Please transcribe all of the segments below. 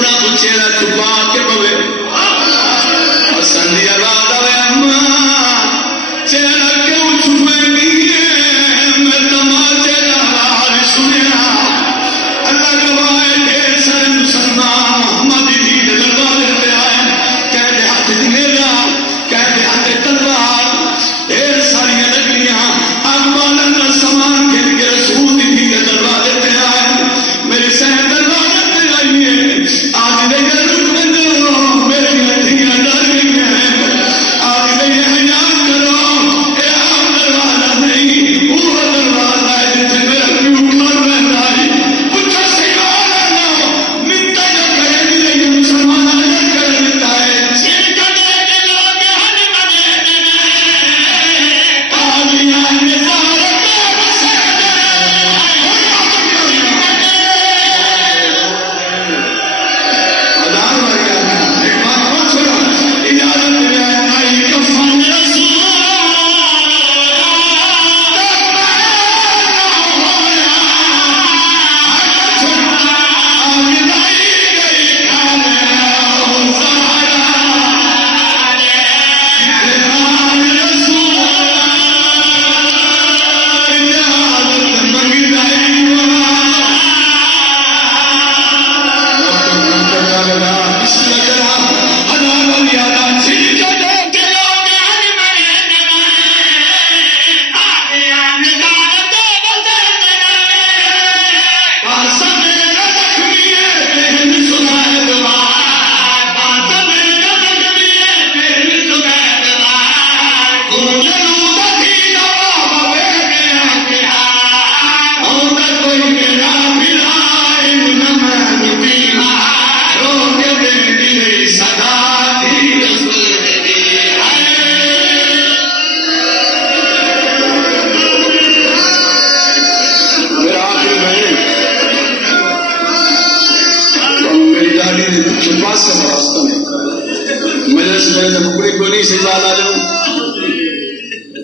پترا کو چہرہ چھپا کے پوے حسن دی آواز آوے اما چہرہ کیوں چھپے گی میں تماشے دا حال سنیا اللہ گواہ ڈھیر سارے مسلمان محمد دی دروازے پہ آئے کہہ دے ہاتھ نیزا کہہ دے ہاتھ تلوار ڈھیر ساری لکڑیاں آگ بالن کا سامان گھر کے رسول دی دروازے پہ آئے میرے سہن دروازے پہ آئیے آج دے گھر دو میری لکڑیاں ڈر گئی ہیں آج دے حیا کرو اے عام دروازہ نہیں وہ دروازہ ہے جس سے میرا کیوں مر رہتا ہے پوچھا سکھا لو منتا جو کرے بھی نہیں مسلمان نظر کر لیتا ہے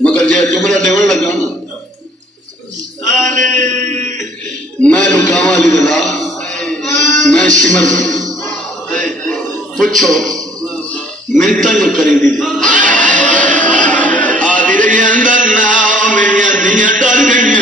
مگر جی چمڑا ڈیون لگا میں رکاوا لی دلا میں سمر پوچھو منتا جو کریں دی آدھی رہی اندر نہ میری دیا ڈر گئی